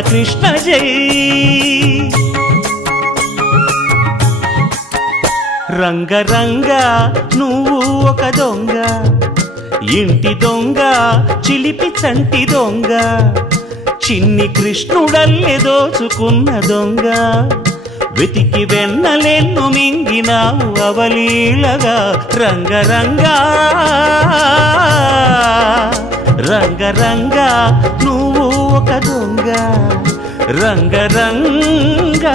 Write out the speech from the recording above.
కృష్ణ జై. రంగరంగ నువ్వు ఒక దొంగ, ఇంటి దొంగ చిలిపి చంటి దొంగ, చిన్ని కృష్ణుడల్లె దోచుకున్న దొంగ, వెతికి వెన్నలెన్ను మింగినావు అవలీలగా. రంగరంగ రంగరంగ నువ్వు ఒక దొంగ, రంగరంగ.